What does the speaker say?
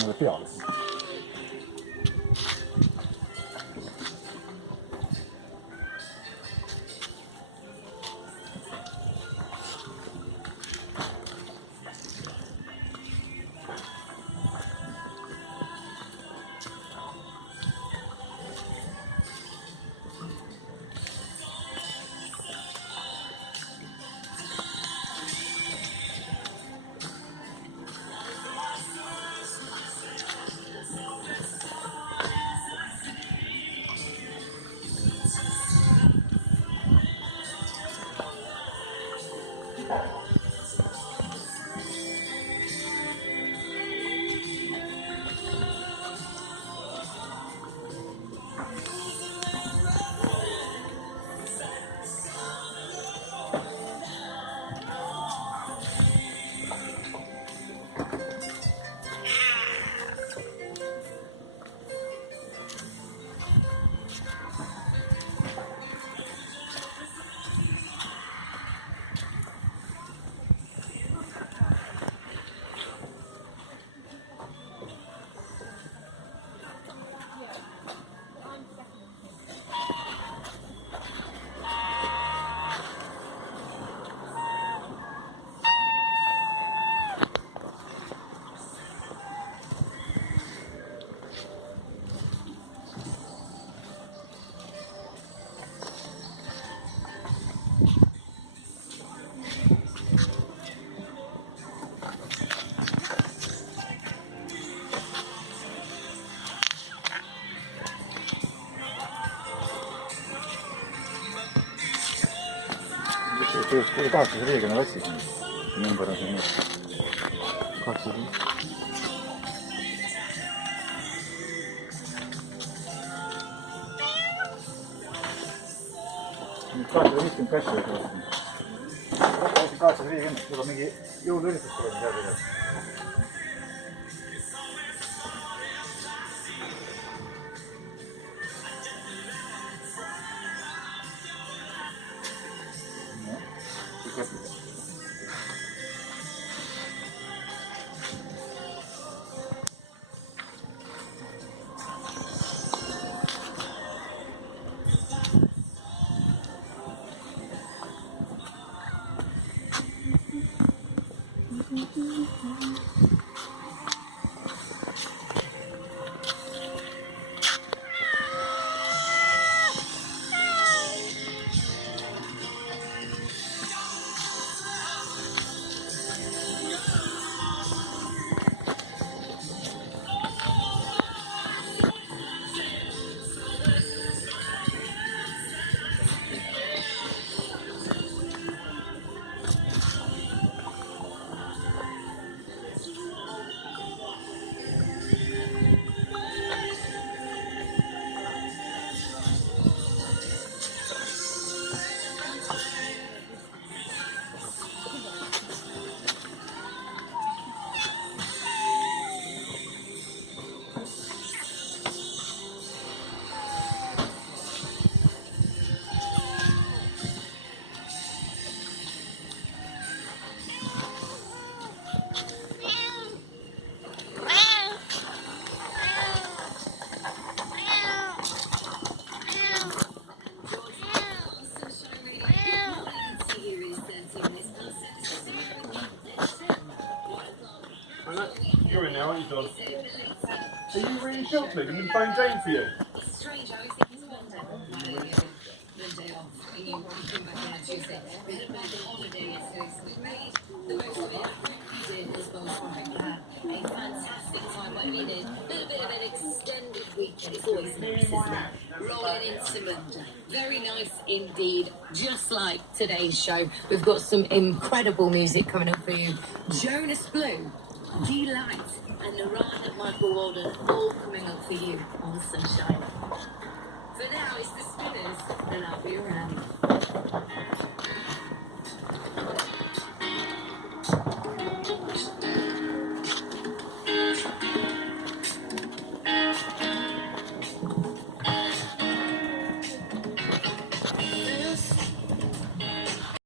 那个掉了。这个大石头给那个洗净，能不能行吗？靠洗净。你大石头挺开始的，大石头一个，这个没给，有的是说你看这个。You're in now, aren't you, Don? Are you really shocked, Luke? I've been playing Jane for you. Strange, I always think it's Monday off, and you want to come back on Tuesday. We had a bit of a holiday yesterday, so we made the most of it. We did as well as we had a fantastic time like we did. A little bit of an extended weekend. It's always nice, isn't it? Rolling into Monday. Very nice indeed. Just like today's show, we've got some incredible music coming up for you. Jonas Blue, Delight, and Narana Michael Walden all coming up for you on Sunshine. For now, it's the Spinners, and I'll be around.